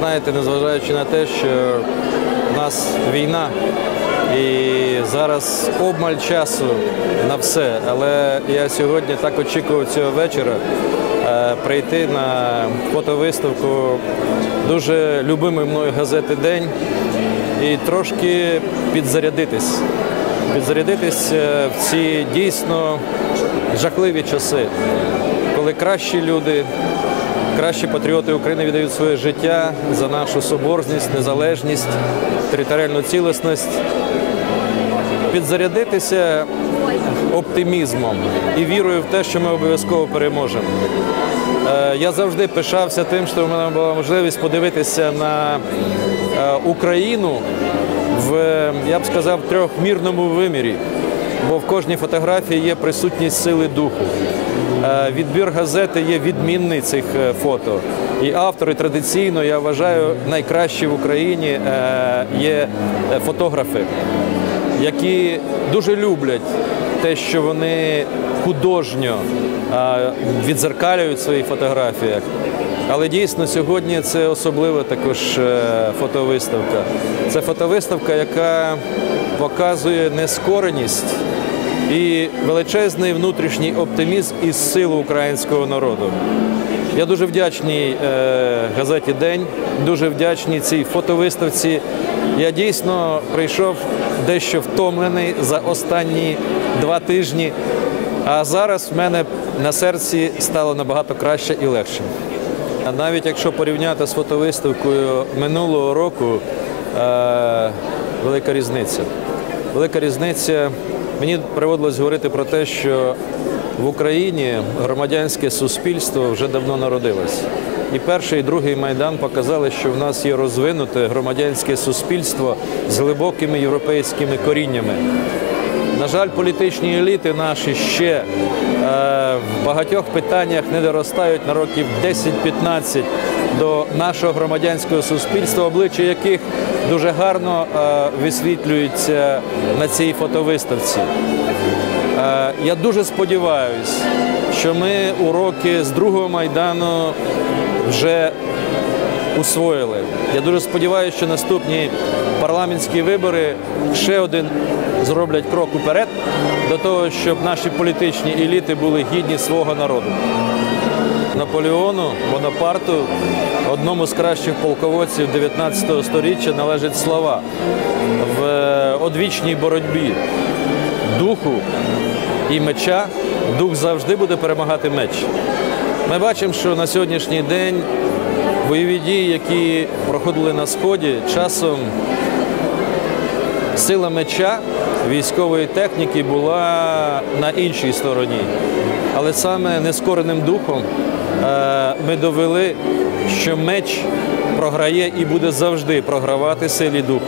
знаєте, незважаючи на те, що в нас війна і зараз обмаль часу на все, але я сьогодні так очікував цього вечора е, прийти на фотовиставку дуже любимої мною газети День і трошки підзарядитись. Підзарядитись е, в ці дійсно жахливі часи, коли кращі люди, кращі патріоти України віддають своє життя за нашу соборність, незалежність, територіальну цілісність, підзарядитися оптимізмом і вірою в те, що ми обов'язково переможемо. Е, Я завжди пишався тим, що в мене була можливість подивитися на е, Україну в, я б сказав, трьохмірному вимірі, бо в кожній фотографії є присутність сили духу. Е, Відбір газети є відмінний цих е, фото. І автори традиційно, я вважаю, найкращі в Україні е, є фотографи, які дуже люблять те, що вони художньо відзеркалюють в своїх фотографіях. Але дійсно сьогодні це особлива також е, фотовиставка. Це фотовиставка, яка показує нескореність і величезний внутрішній оптимізм і силу українського народу. Я дуже вдячний е, газеті День, дуже вдячний цій фотовиставці. Я дійсно прийшов дещо втомлений за останні два тижні, а зараз в мене на серці стало набагато краще і легше. А навіть якщо порівняти з фотовиставкою минулого року, е, велика різниця. Велика різниця. Мені приводилось говорити про те, що в Україні громадянське суспільство вже давно народилось. І перший, і другий майдан показали, що в нас є розвинуте громадянське суспільство з глибокими європейськими коріннями. На жаль, політичні еліти наші ще е, в багатьох питаннях не доростають на років 10-15 до нашого громадянського суспільства, обличчя яких дуже гарно е, висвітлюються на цій фотовиставці. Е, я дуже сподіваюся, що ми уроки з другого майдану вже усвоїли. Я дуже сподіваюся, що наступні парламентські вибори ще один зроблять крок уперед до того, щоб наші політичні еліти були гідні свого народу. Наполеону Бонапарту, одному з кращих полководців 19 століття, належать слова в е, одвічній боротьбі духу і меча. Дух завжди буде перемагати меч. Ми бачимо, що на сьогоднішній день бойові дії, які проходили на сході, часом сила меча військової техніки була на іншій стороні. Але саме нескореним духом е, ми довели, що меч програє і буде завжди програвати силі духу.